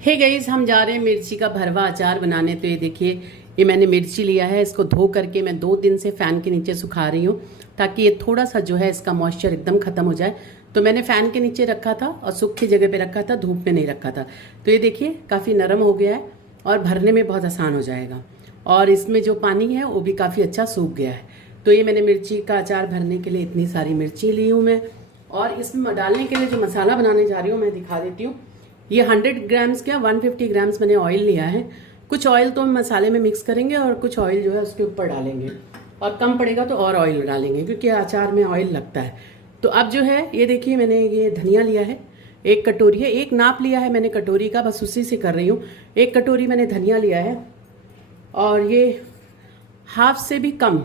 Hey guys, हम जा रहे हैं मिर्ची का भरवा अचार बनाने। तो ये देखिए, ये मैंने मिर्ची लिया है। इसको धो करके मैं 2 दिन से फ़ैन के नीचे सुखा रही हूँ ताकि ये थोड़ा सा जो है इसका मॉइस्चर एकदम ख़त्म हो जाए। तो मैंने फ़ैन के नीचे रखा था और सूखी जगह पे रखा था, धूप में नहीं रखा था। तो ये देखिए काफ़ी नरम हो गया है और भरने में बहुत आसान हो जाएगा। और इसमें जो पानी है वो भी काफ़ी अच्छा सूख गया है। तो ये मैंने मिर्ची का अचार भरने के लिए इतनी सारी मिर्ची ली हूँ मैं। और इसमें डालने के लिए जो मसाला बनाने जा रही हूँ मैं दिखा देती हूँ। ये 100 ग्राम्स क्या 150 ग्राम्स मैंने ऑयल लिया है। कुछ ऑयल तो हम मसाले में मिक्स करेंगे और कुछ ऑयल जो है उसके ऊपर डालेंगे, और कम पड़ेगा तो और ऑयल डालेंगे क्योंकि अचार में ऑयल लगता है। तो अब जो है ये देखिए, मैंने ये धनिया लिया है, 1 कटोरी है, 1 नाप लिया है मैंने कटोरी का, बस उसी से कर रही हूँ। 1 कटोरी मैंने धनिया लिया है। और ये हाफ से भी कम,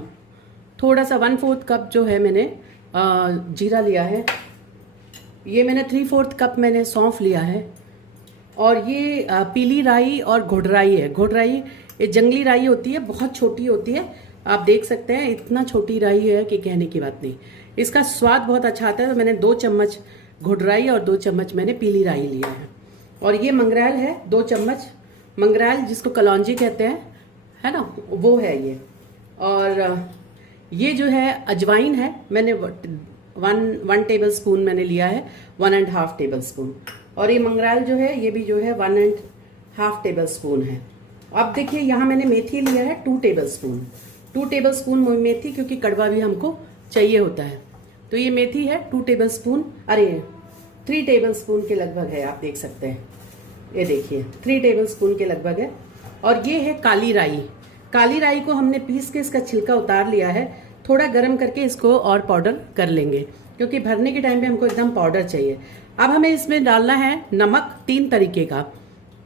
थोड़ा सा 1/4 कप जो है मैंने जीरा लिया है। ये मैंने 3/4 कप मैंने सौंफ लिया है। और ये पीली राई और घुड़राई है। घुड़राई ये जंगली राई होती है, बहुत छोटी होती है, आप देख सकते हैं इतना छोटी राई है कि कहने की बात नहीं। इसका स्वाद बहुत अच्छा आता है। तो मैंने 2 चम्मच घुड़राई और 2 चम्मच मैंने पीली राई लिया है। और ये मंगरेल है, 2 चम्मच मंगरेल, जिसको कलौंजी कहते हैं, है ना, वो है ये। और ये जो है अजवाइन है, मैंने 1 टेबल स्पून मैंने लिया है, 1.5 टेबल स्पून। और ये मंगरेल जो है ये भी जो है 1.5 टेबल स्पून है। अब देखिए यहाँ मैंने मेथी लिया है 2 टेबल स्पून, 2 टेबल स्पून मेथी, क्योंकि कड़वा भी हमको चाहिए होता है। तो ये मेथी है 2 टेबल स्पून, अरे 3 टेबल स्पून के लगभग है, आप देख सकते हैं। ये देखिए 3 टेबल स्पून के लगभग है। और ये है काली राई। काली राई को हमने पीस के इसका छिलका उतार लिया है। थोड़ा गर्म करके इसको और पाउडर कर लेंगे क्योंकि भरने के टाइम पे हमको एकदम पाउडर चाहिए। अब हमें इसमें डालना है नमक 3 तरीके का।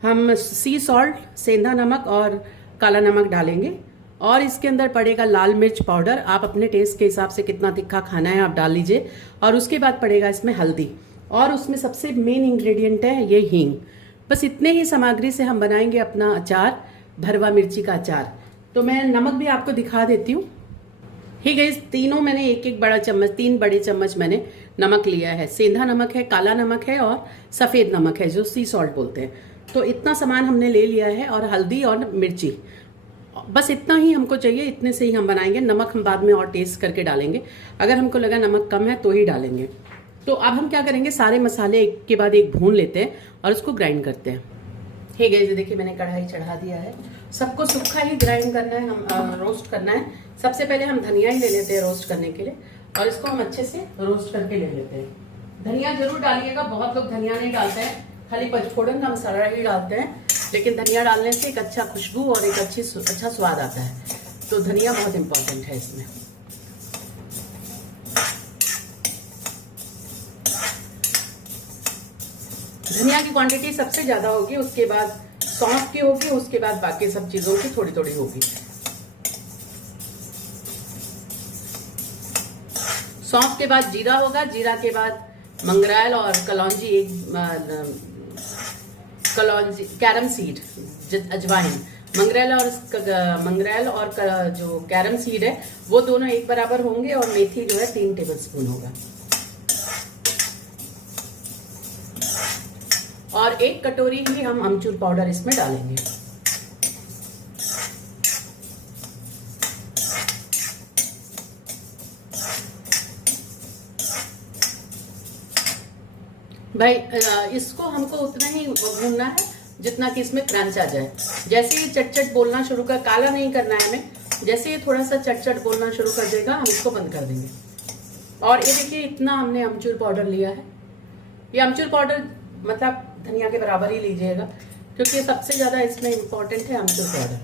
हम सी सॉल्ट, सेंधा नमक और काला नमक डालेंगे। और इसके अंदर पड़ेगा लाल मिर्च पाउडर, आप अपने टेस्ट के हिसाब से कितना तीखा खाना है आप डाल लीजिए। और उसके बाद पड़ेगा इसमें हल्दी, और उसमें सबसे मेन इंग्रेडिएंट है ये हींग। बस इतने ही सामग्री से हम बनाएंगे अपना अचार, भरवा मिर्ची का अचार। तो मैं नमक भी आपको दिखा देती हूँ। ही गाइस, तीनों मैंने 1-1 बड़ा चम्मच, 3 बड़े चम्मच मैंने नमक लिया है। सेंधा नमक है, काला नमक है और सफ़ेद नमक है जो सी सॉल्ट बोलते हैं। तो इतना सामान हमने ले लिया है। और हल्दी और मिर्ची, बस इतना ही हमको चाहिए, इतने से ही हम बनाएंगे। नमक हम बाद में और टेस्ट करके डालेंगे, अगर हमको लगा नमक कम है तो ही डालेंगे। तो अब हम क्या करेंगे, सारे मसाले एक के बाद एक भून लेते हैं और उसको ग्राइंड करते हैं। हे गाइस, देखिए मैंने कढ़ाई चढ़ा दिया है। सबको सूखा ही ग्राइंड करना है, हम रोस्ट करना है। सबसे पहले हम धनिया ही ले लेते हैं रोस्ट करने के लिए, और इसको हम अच्छे से रोस्ट करके ले लेते हैं। धनिया जरूर डालिएगा, बहुत लोग धनिया नहीं डालते हैं, खाली पचफोड़न का मसाला ही डालते हैं। लेकिन धनिया डालने से एक अच्छा खुशबू और एक अच्छा स्वाद आता है। तो धनिया बहुत इंपॉर्टेंट है इसमें। धनिया की क्वांटिटी सबसे ज्यादा होगी, उसके बाद सौंफ की होगी, उसके बाद बाकी सब चीजों की थोड़ी थोड़ी होगी। सौंफ के बाद जीरा होगा, जीरा के बाद मंगरेल और कलौंजी, कैरम सीड, अजवाइन। मंगरेल और जो कैरम सीड है वो दोनों एक बराबर होंगे। और मेथी जो है 3 टेबल स्पून होगा। और 1 कटोरी ही हम अमचूर पाउडर इसमें डालेंगे। भाई इसको हमको उतना ही भूनना है जितना कि इसमें क्रंच आ जाए। जैसे ये चटचट बोलना शुरू कर, काला नहीं करना है हमें, जैसे ये थोड़ा सा चटचट बोलना शुरू कर देगा हम इसको बंद कर देंगे। और ये देखिए इतना हमने अमचूर पाउडर लिया है। ये अमचूर पाउडर मतलब धनिया के बराबर ही लीजिएगा, क्योंकि सबसे ज्यादा इसमें इंपॉर्टेंट है अमचूर पाउडर।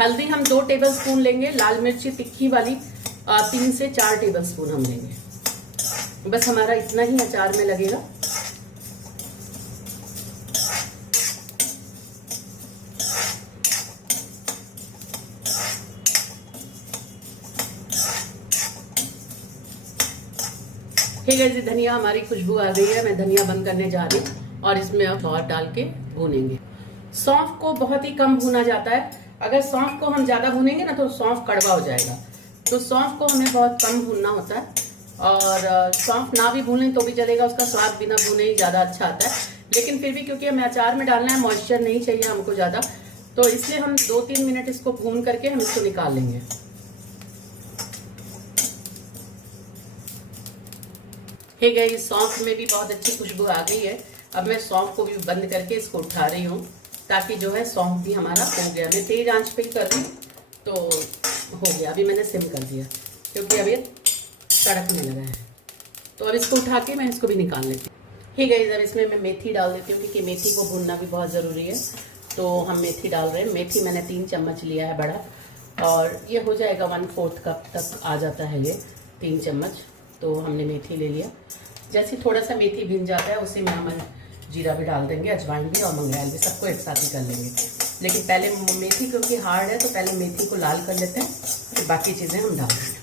हल्दी हम 2 टेबल स्पून लेंगे। लाल मिर्ची तिखी वाली 3 से 4 टेबल स्पून हम लेंगे। बस हमारा इतना ही अचार में लगेगा। ठीक है जी, धनिया हमारी खुशबू आ गई है। मैं धनिया बंद करने जा रही हूँ और इसमें अब और डाल के भूनेंगे। सौंफ को बहुत ही कम भुना जाता है। अगर सौंफ को हम ज्यादा भूनेंगे ना तो सौंफ कड़वा हो जाएगा। तो सौंफ को हमें बहुत कम भूनना होता है। और सौंफ ना भी भूनें तो भी चलेगा, उसका स्वाद बिना भुने ही ज़्यादा अच्छा आता है। लेकिन फिर भी क्योंकि हमें अचार में डालना है, मॉइस्चर नहीं चाहिए हमको ज़्यादा, तो इसलिए हम 2-3 मिनट इसको भून करके हम इसको निकाल लेंगे। हे गाइस, सौंफ में भी बहुत अच्छी खुशबू आ गई है। अब मैं सौंफ को भी बंद करके इसको उठा रही हूँ, ताकि जो है सौंफ भी हमारा हो गया। मैं तेज आंच पे ही कर रही तो हो गया। अभी मैंने सिम कर दिया क्योंकि अब ये तड़कने लगा है। तो अब इसको उठा के मैं इसको भी निकाल लेती हूँ। हे गाइस, अब इसमें मैं मेथी डाल देती हूँ क्योंकि मेथी को भूनना भी बहुत ज़रूरी है। तो हम मेथी डाल रहे हैं। मेथी मैंने 3 चम्मच लिया है बड़ा, और ये हो जाएगा 1/4 कप तक आ जाता है ये 3 चम्मच। तो हमने मेथी ले लिया। जैसे थोड़ा सा मेथी भीन जाता है उसी में हम जीरा भी डाल देंगे, अजवाइन भी और मंगरेल भी, सबको एक साथ ही कर लेंगे। लेकिन पहले मेथी क्योंकि हार्ड है तो पहले मेथी को लाल कर लेते हैं, फिर बाकी चीज़ें हम डाल देंगे।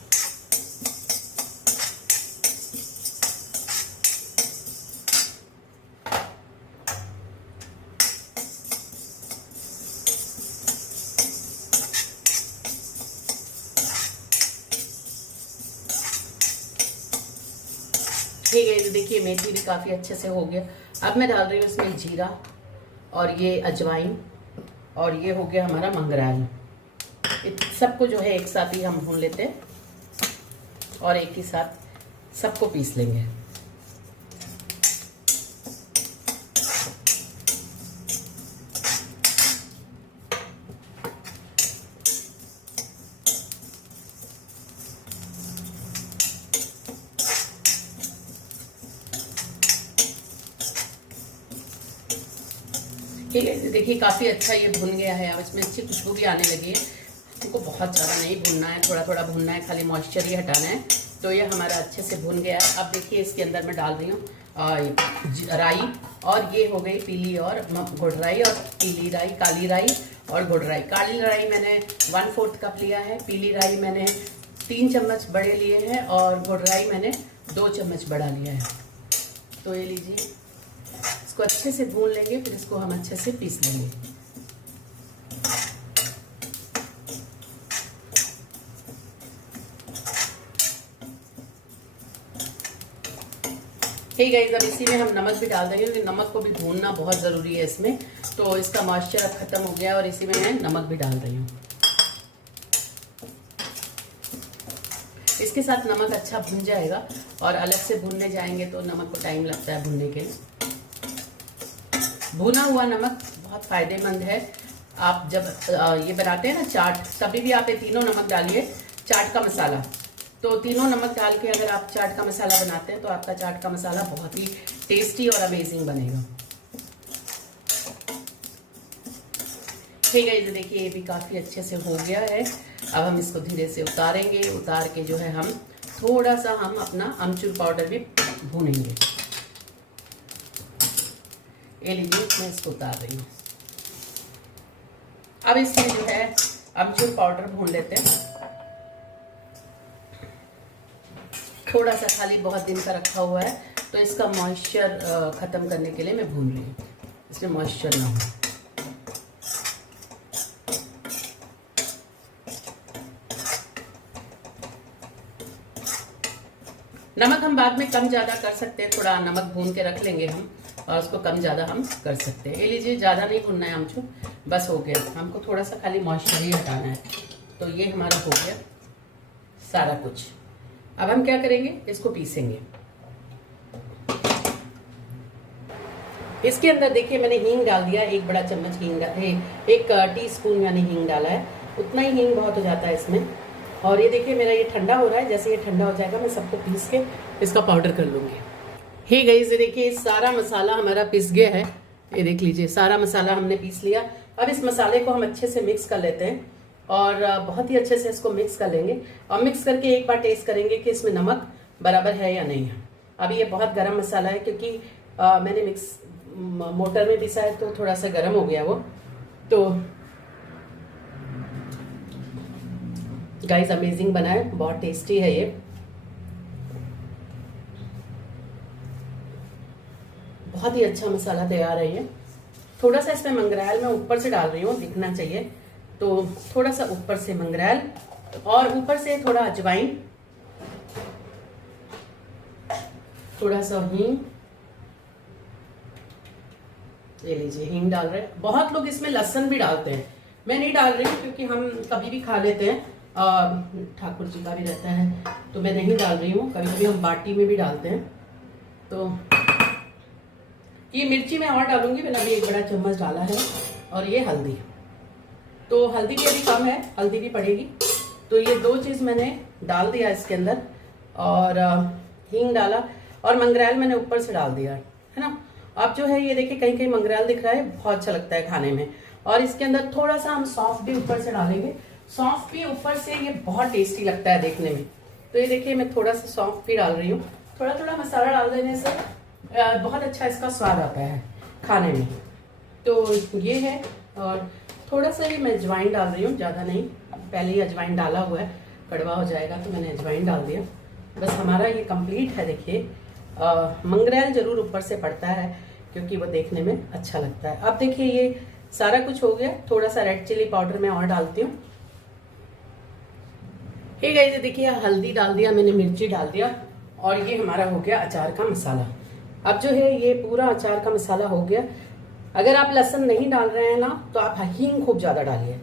ठीक है, तो देखिए मेथी भी काफ़ी अच्छे से हो गया। अब मैं डाल रही हूँ इसमें जीरा और ये अजवाइन और ये हो गया हमारा मंगरेल। सबको जो है एक साथ ही हम भून लेते हैं और एक ही साथ सबको पीस लेंगे। ठीक है, देखिए काफ़ी अच्छा ये भुन गया है। अब इसमें अच्छी खुशबू भी आने लगी है। हमको बहुत ज़्यादा नहीं भुनना है, थोड़ा थोड़ा भुनना है, खाली मॉइस्चर ही हटाना है। तो ये हमारा अच्छे से भुन गया है। अब देखिए इसके अंदर मैं डाल रही हूँ राई, और ये हो गई पीली और गुड़ राई, और पीली राई, काली राई और गुड़ राई। काली राई मैंने 1/4 कप लिया है, पीली राई मैंने 3 चम्मच बड़े लिए हैं, और गुड़ राई मैंने 2 चम्मच बड़ा लिया है। तो ये लीजिए, इसको अच्छे से भून लेंगे, फिर इसको हम अच्छे से पीस लेंगे। ठीक है, अब इसी में हम नमक भी डाल देंगे क्योंकि नमक को भी भूनना बहुत ज़रूरी है इसमें। तो इसका मॉइस्चर अब खत्म हो गया और इसी में मैं नमक भी डाल रही हूँ। इसके साथ नमक अच्छा भुन जाएगा, और अलग से भूनने जाएंगे तो नमक को टाइम लगता है भुनने के लिए। भुना हुआ नमक बहुत फायदेमंद है। आप जब ये बनाते हैं ना चाट, तभी भी आप ये तीनों नमक डालिए। चाट का मसाला, तो तीनों नमक डाल के अगर आप चाट का मसाला बनाते हैं तो आपका चाट का मसाला बहुत ही टेस्टी और अमेजिंग बनेगा। ठीक है, ये देखिए ये भी काफ़ी अच्छे से हो गया है। अब हम इसको धीरे से उतारेंगे। उतार के जो है हम थोड़ा सा हम अपना अमचूर पाउडर भी भूनेंगे। ये लीजिए, मैं इसको उतार रही हूँ। अब इसमें जो है अमचूर पाउडर भून लेते हैं। थोड़ा सा, खाली बहुत दिन का रखा हुआ है तो इसका मॉइस्चर ख़त्म करने के लिए मैं भून रही हूँ, इसमें मॉइस्चर ना हो। नमक हम बाद में कम ज़्यादा कर सकते हैं, थोड़ा नमक भून के रख लेंगे हम, और उसको कम ज़्यादा हम कर सकते हैं। ये लीजिए, ज़्यादा नहीं भूनना है हमको, बस हो गया। हमको थोड़ा सा खाली मॉइस्चर ही हटाना है। तो ये हमारा हो गया सारा कुछ। अब हम क्या करेंगे, इसको पीसेंगे। इसके अंदर देखिए मैंने हींग डाल दिया, 1 बड़ा चम्मच हींग, 1 टीस्पून यानी हींग डाला है। उतना ही हींग बहुत हो जाता है इसमें। और ये देखिए मेरा ये ठंडा हो रहा है। जैसे ये ठंडा हो जाएगा मैं सबको पीस के इसका पाउडर कर लूँगी। हे गाइस, देखिए सारा मसाला हमारा पिस गया है। ये देख लीजिए, सारा मसाला हमने पीस लिया। अब इस मसाले को हम अच्छे से मिक्स कर लेते हैं, और बहुत ही अच्छे से इसको मिक्स कर लेंगे। और मिक्स करके एक बार टेस्ट करेंगे कि इसमें नमक बराबर है या नहीं है। अब ये बहुत गरम मसाला है क्योंकि मैंने मोटर में पिसा है तो थोड़ा सा गरम हो गया वो। तो गाइस अमेजिंग बना है, बहुत टेस्टी है ये। बहुत ही अच्छा मसाला तैयार है ये। थोड़ा सा इसमें मंगरेल मैं ऊपर से डाल रही हूँ, दिखना चाहिए। तो थोड़ा सा ऊपर से मंगरेल और ऊपर से थोड़ा अजवाइन, थोड़ा सा हींग, ये लीजिए हींग डाल रहे हैं। बहुत लोग इसमें लहसुन भी डालते हैं, मैं नहीं डाल रही हूँ क्योंकि हम कभी भी खा लेते हैं, ठाकुर जी का भी रहता है तो मैं नहीं डाल रही हूँ। कभी कभी हम बाटी में भी डालते हैं। तो ये मिर्ची मैं और डालूंगी, मैंने अभी 1 बड़ा चम्मच डाला है। और ये हल्दी, तो हल्दी भी अभी कम है, हल्दी भी पड़ेगी। तो ये 2 चीज़ मैंने डाल दिया इसके अंदर, और हींग डाला, और मंगरेल मैंने ऊपर से डाल दिया है ना। अब जो है ये देखिए कहीं कहीं मंगरेल दिख रहा है, बहुत अच्छा लगता है खाने में। और इसके अंदर थोड़ा सा हम सौंफ भी ऊपर से डालेंगे। सौंफ भी ऊपर से, ये बहुत टेस्टी लगता है देखने में। तो ये देखिए मैं थोड़ा सा सौंफ भी डाल रही हूँ। थोड़ा थोड़ा मसाला डाल देने से बहुत अच्छा इसका स्वाद आता है खाने में। तो ये है, और थोड़ा सा ही मैं अजवाइन डाल रही हूँ, ज़्यादा नहीं। पहले ही अजवाइन डाला हुआ है, कड़वा हो जाएगा तो मैंने अजवाइन डाल दिया। बस हमारा ये कंप्लीट है। देखिए मंगरेल जरूर ऊपर से पड़ता है क्योंकि वो देखने में अच्छा लगता है। अब देखिए ये सारा कुछ हो गया। थोड़ा सा रेड चिली पाउडर मैं और डालती हूँ। हे गाइस, देखिए हल्दी डाल दिया मैंने, मिर्ची डाल दिया, और ये हमारा हो गया अचार का मसाला। अब जो है ये पूरा अचार का मसाला हो गया। अगर आप लहसुन नहीं डाल रहे हैं ना तो आप हींग खूब ज़्यादा डालिए,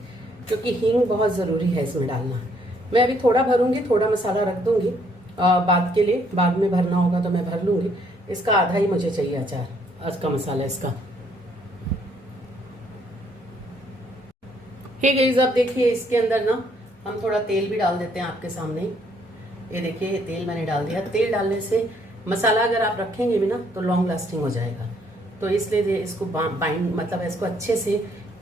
क्योंकि हींग बहुत ज़रूरी है इसमें डालना। मैं अभी थोड़ा भरूंगी, थोड़ा मसाला रख दूंगी बाद के लिए, बाद में भरना होगा तो मैं भर लूंगी। इसका आधा ही मुझे चाहिए अचार, आज का मसाला इसका। हे गाइस, अब देखिए इसके अंदर ना हम थोड़ा तेल भी डाल देते हैं आपके सामने ही। ये देखिए ये तेल मैंने डाल दिया। तेल डालने से मसाला अगर आप रखेंगे भी ना तो लॉन्ग लास्टिंग हो जाएगा। तो इसलिए इसको बाइंड, मतलब इसको अच्छे से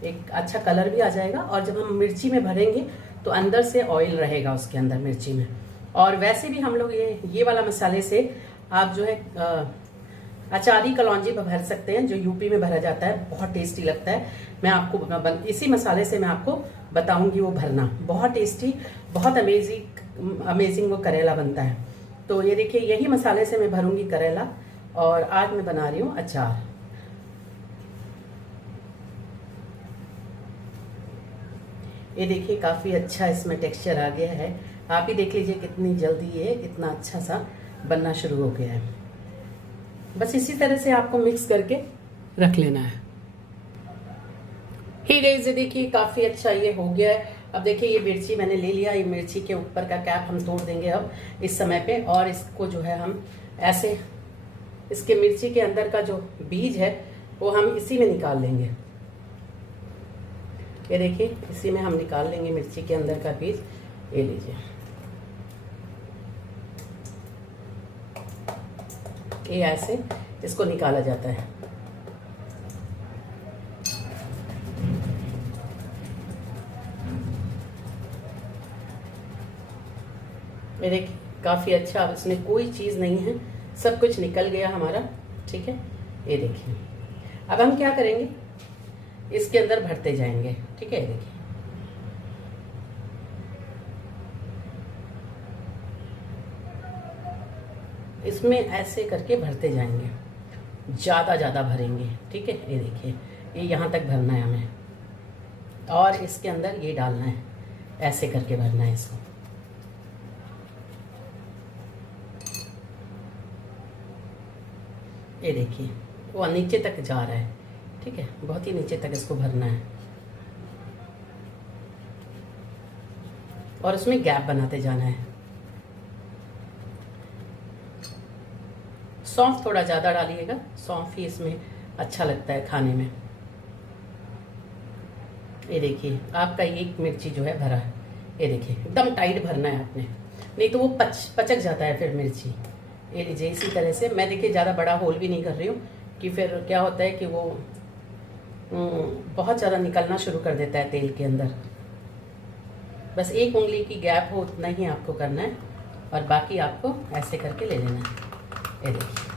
एक अच्छा कलर भी आ जाएगा, और जब हम मिर्ची में भरेंगे तो अंदर से ऑयल रहेगा उसके अंदर मिर्ची में। और वैसे भी हम लोग ये वाला मसाले से आप जो है अचारी कलौंजी भर सकते हैं, जो यूपी में भरा जाता है, बहुत टेस्टी लगता है। मैं आपको इसी मसाले से मैं आपको बताऊंगी वो भरना, बहुत टेस्टी, बहुत अमेजिंग वो करेला बनता है। तो ये देखिए यही मसाले से मैं भरूंगी करेला, और आज मैं बना रही हूँ अचार। ये देखिए काफ़ी अच्छा इसमें टेक्सचर आ गया है। आप ही देख लीजिए कितनी जल्दी ये इतना अच्छा सा बनना शुरू हो गया है। बस इसी तरह से आपको मिक्स करके रख लेना है। ही गाइस, देखिए काफ़ी अच्छा ये हो गया है। अब देखिए ये मिर्ची मैंने ले लिया, ये मिर्ची के ऊपर का कैप हम तोड़ देंगे अब इस समय पे, और इसको जो है हम ऐसे, इसके मिर्ची के अंदर का जो बीज है वो हम इसी में निकाल लेंगे। ये देखिए इसी में हम निकाल लेंगे मिर्ची के अंदर का बीज। ये लीजिए, ये ऐसे इसको निकाला जाता है। ये देखिए काफ़ी अच्छा, अब इसमें कोई चीज़ नहीं है, सब कुछ निकल गया हमारा। ठीक है, ये देखिए अब हम क्या करेंगे, इसके अंदर भरते जाएंगे। ठीक है, देखिए इसमें ऐसे करके भरते जाएंगे, ज़्यादा भरेंगे। ठीक है, ये देखिए ये यहाँ तक भरना है हमें, और इसके अंदर ये डालना है, ऐसे करके भरना है इसको। ये देखिए वो नीचे तक जा रहा है। ठीक है, बहुत ही नीचे तक इसको भरना है, और उसमें गैप बनाते जाना है। सौंफ थोड़ा ज़्यादा डालिएगा, सौंफ ही इसमें अच्छा लगता है खाने में। ये देखिए आपका एक मिर्ची जो है भरा है। ये देखिए एकदम टाइट भरना है आपने, नहीं तो वो पचक जाता है फिर मिर्ची। ये लीजिए इसी तरह से। मैं देखिए ज़्यादा बड़ा होल भी नहीं कर रही हूँ कि फिर क्या होता है कि वो बहुत ज़्यादा निकलना शुरू कर देता है तेल के अंदर। बस 1 उंगली की गैप हो उतना ही आपको करना है, और बाकी आपको ऐसे करके ले लेना है। ये देखिए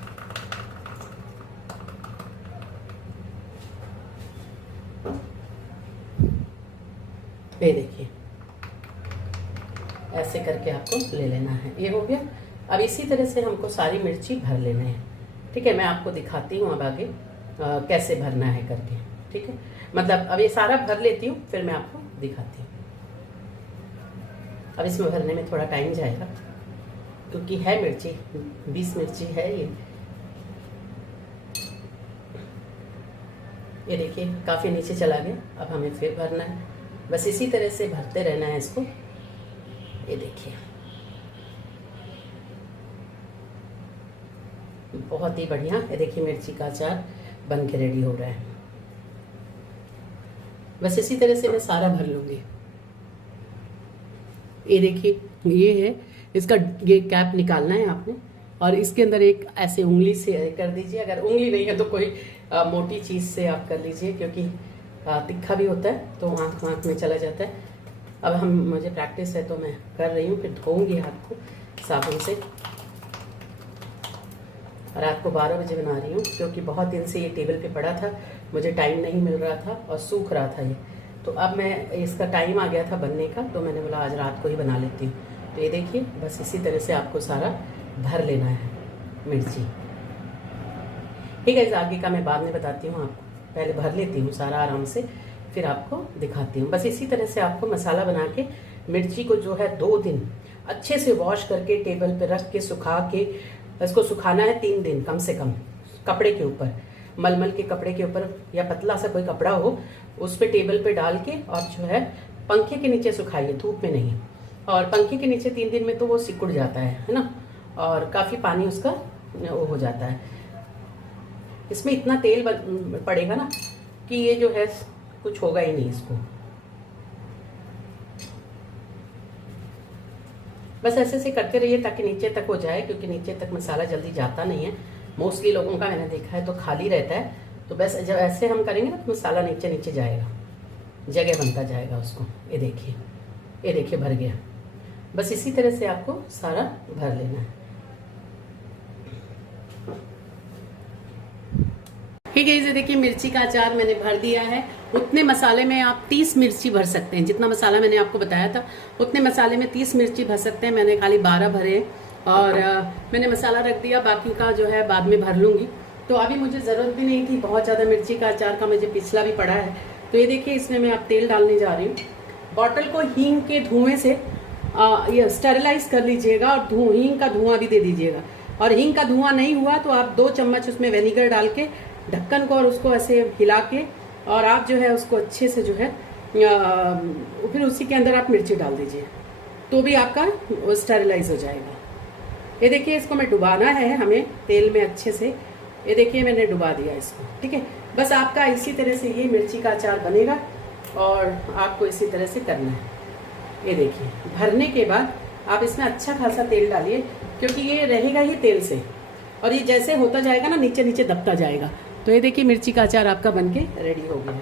ये देखिए ऐसे करके आपको ले लेना है। ये हो गया। अब इसी तरह से हमको सारी मिर्ची भर लेना है। ठीक है, मैं आपको दिखाती हूँ अब आगे कैसे भरना है करके। ठीक है, मतलब अब ये सारा भर लेती हूँ फिर मैं आपको दिखाती हूँ। अब इसमें भरने में थोड़ा टाइम जाएगा क्योंकि है मिर्ची, 20 मिर्ची है ये। ये देखिए काफ़ी नीचे चला गया, अब हमें फिर भरना है। बस इसी तरह से भरते रहना है इसको। ये देखिए बहुत ही बढ़िया। ये देखिए मिर्ची का अचार बन के रेडी हो रहा है। बस इसी तरह से मैं सारा भर लूँगी। ये देखिए ये है, इसका ये कैप निकालना है आपने, और इसके अंदर एक ऐसे उंगली से कर दीजिए। अगर उंगली नहीं है तो कोई मोटी चीज़ से आप कर लीजिए, क्योंकि तिखा भी होता है तो आँख में चला जाता है। अब मुझे प्रैक्टिस है तो मैं कर रही हूँ। फिर धोऊंगी हाथ को साबुन से। रात को 12 बजे बना रही हूँ, क्योंकि बहुत दिन से ये टेबल पे पड़ा था, मुझे टाइम नहीं मिल रहा था और सूख रहा था ये। तो अब मैं इसका टाइम आ गया था बनने का, तो मैंने बोला आज रात को ही बना लेती हूँ। तो ये देखिए बस इसी तरह से आपको सारा भर लेना है मिर्ची। ठीक है, आगे का मैं बाद में बताती हूँ आपको, पहले भर लेती हूँ सारा आराम से, फिर आपको दिखाती हूँ। बस इसी तरह से आपको मसाला बना के मिर्ची को जो है 2 दिन अच्छे से वॉश करके टेबल पे रख के सुखा के, इसको सुखाना है 3 दिन कम से कम, कपड़े के ऊपर, मलमल के कपड़े के ऊपर या पतला सा कोई कपड़ा हो उस पे टेबल पे डाल के, और जो है पंखे के नीचे सुखाइए, धूप में नहीं। और पंखे के नीचे 3 दिन में तो वो सिकुड़ जाता है ना, और काफ़ी पानी उसका वो हो जाता है। इसमें इतना तेल पड़ेगा ना कि ये जो है कुछ होगा ही नहीं इसको। बस ऐसे से करते रहिए ताकि नीचे तक हो जाए, क्योंकि नीचे तक मसाला जल्दी जाता नहीं है। मोस्टली लोगों का मैंने देखा है तो खाली रहता है, तो बस जब ऐसे हम करेंगे ना तो मसाला नीचे नीचे जाएगा, जगह बनता जाएगा उसको। ये देखिए भर गया। बस इसी तरह से आपको सारा भर लेना है। ठीक है, ये देखिए मिर्ची का अचार मैंने भर दिया है। उतने मसाले में आप 30 मिर्ची भर सकते हैं, जितना मसाला मैंने आपको बताया था उतने मसाले में 30 मिर्ची भर सकते हैं। मैंने खाली 12 भरे, और मैंने मसाला रख दिया, बाकी का जो है बाद में भर लूँगी। तो अभी मुझे ज़रूरत भी नहीं थी बहुत ज़्यादा मिर्ची का अचार का, मुझे पिछला भी पड़ा है। तो ये देखिए इसमें मैं आप तेल डालने जा रही हूँ। बॉटल को हींग के धुएँ से ये स्टेरिलाइज कर लीजिएगा, और हींग का धुआं भी दे दीजिएगा। और हींग का धुआं नहीं हुआ तो आप 2 चम्मच उसमें विनेगर डाल के ढक्कन को और उसको ऐसे हिला के, और आप जो है उसको अच्छे से जो है फिर उसी के अंदर आप मिर्ची डाल दीजिए, तो भी आपका स्टेरिलाइज हो जाएगा। ये देखिए इसको मैं डुबाना है हमें तेल में अच्छे से। ये देखिए मैंने डुबा दिया इसको। ठीक है, बस आपका इसी तरह से ये मिर्ची का अचार बनेगा, और आपको इसी तरह से करना है। ये देखिए भरने के बाद आप इसमें अच्छा खासा तेल डालिए, क्योंकि ये रहेगा ही तेल से, और ये जैसे होता जाएगा ना नीचे नीचे दबता जाएगा। तो ये देखिए मिर्ची का अचार आपका बनके रेडी हो गया।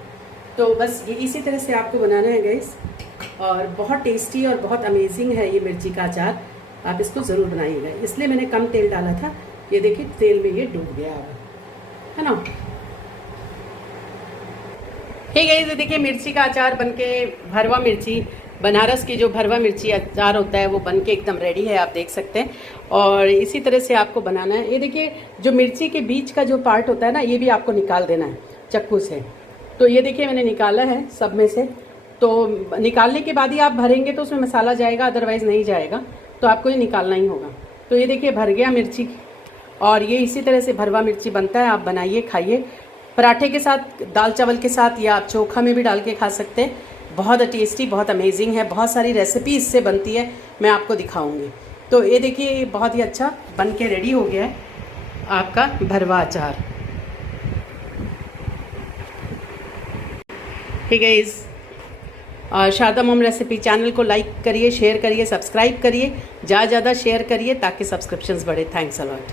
तो बस ये इसी तरह से आपको बनाना है गाइस, और बहुत टेस्टी और बहुत अमेजिंग है ये मिर्ची का अचार। आप इसको ज़रूर बनाइएगा। इसलिए मैंने कम तेल डाला था। ये देखिए तेल में ये डूब गया है ना। ठीक है, ये देखिए मिर्ची का अचार बनके, भरवा मिर्ची, बनारस की जो भरवा मिर्ची अचार होता है वो बनके एकदम रेडी है, आप देख सकते हैं। और इसी तरह से आपको बनाना है। ये देखिए जो मिर्ची के बीच का जो पार्ट होता है ना, ये भी आपको निकाल देना है चक्कू से। तो ये देखिए मैंने निकाला है सब में से। तो निकालने के बाद ही आप भरेंगे तो उसमें मसाला जाएगा, अदरवाइज़ नहीं जाएगा, तो आपको ये निकालना ही होगा। तो ये देखिए भर गया मिर्ची, और ये इसी तरह से भरवा मिर्ची बनता है। आप बनाइए, खाइए पराठे के साथ, दाल चावल के साथ, या आप चोखा में भी डाल के खा सकते हैं। बहुत टेस्टी, बहुत अमेजिंग है। बहुत सारी रेसिपी इससे बनती है, मैं आपको दिखाऊंगी। तो ये देखिए ये बहुत ही अच्छा बन के रेडी हो गया है आपका भरवा अचार। ठीक है, इस शारदा मॉम रेसिपी चैनल को लाइक करिए, शेयर करिए, सब्सक्राइब करिए, ज़्यादा शेयर करिए ताकि सब्सक्रिप्शंस बढ़े। Thanks a lot.